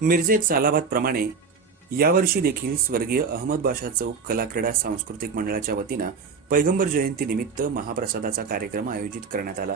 मिरजेत सालाबाद प्रमाणे यावर्षी देखील स्वर्गीय अहमद बाशा चौक कलाक्रीडा सांस्कृतिक मंडळाच्या वतीनं पैगंबर जयंतीनिमित्त महाप्रसादाचा कार्यक्रम आयोजित करण्यात आला।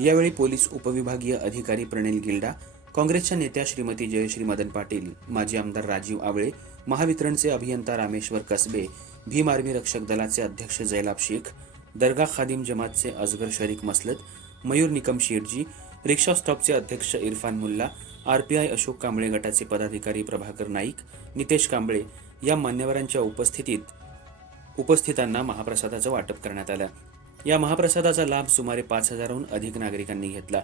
यावेळी पोलीस उपविभागीय अधिकारी प्रणिल गिल्डा, काँग्रेसच्या नेत्या श्रीमती जयश्री मदन पाटील, माजी आमदार राजीव आवळे, महावितरणचे अभियंता रामेश्वर कसबे, भीम आर्मी रक्षक दलाचे अध्यक्ष जयलाब शेख, दर्गा खादिम जमातचे असगर शरीक मसलत, मयूर निकम शेठजी, रिक्षा स्टॉपचे अध्यक्ष इरफान मुल्ला, आरपीआय अशोक कांबळे गटाचे पदाधिकारी प्रभाकर नाईक, नितेश कांबळे या मान्यवरांच्या उपस्थितांना महाप्रसादाचं वाटप करण्यात आलं। या महाप्रसादाचा लाभ सुमारे 5,000हून अधिक नागरिकांनी घेतला।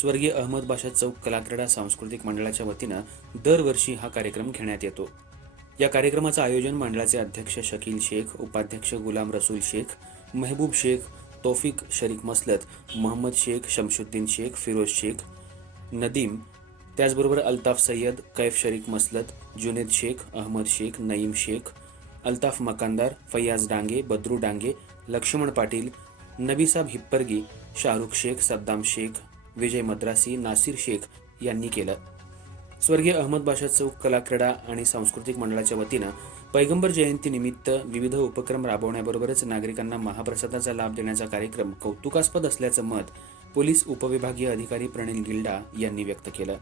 स्वर्गीय अहमद बाशा चौक कलाक्रीडा सांस्कृतिक मंडळाच्या वतीनं दरवर्षी हा कार्यक्रम घेण्यात येतो। या कार्यक्रमाचं आयोजन मंडळाचे अध्यक्ष शकील शेख, उपाध्यक्ष गुलाम रसूल शेख, महबूब शेख, तौफिक शरीक मसलत, मोहम्मद शेख, शमशुद्दीन शेख, फिरोज शेख, नदीम, त्याचबरोबर अल्ताफ सय्यद, कैफ शरीक मसलत, जुनेद शेख, अहमद शेख, नईम शेख, अल्ताफ मकानदार, फैयाज डांगे, बद्रू डांगे, लक्ष्मण पाटील, नबीसाब हिप्परगी, शाहरुख शेख, सद्दाम शेख, विजय मद्रासी, नासिर शेख यांनी केलं। स्वर्गीय अहमद बाशा चौक कलाक्रीडा आणि सांस्कृतिक मंडळाच्या वतीनं पैगंबर जयंतीनिमित्त विविध उपक्रम राबवण्याबरोबरच नागरिकांना महाप्रसादाचा लाभ देण्याचा कार्यक्रम कौतुकास्पद असल्याचं मत पोलीस उपविभागीय अधिकारी प्रणिल गिल्डा यांनी व्यक्त केलं।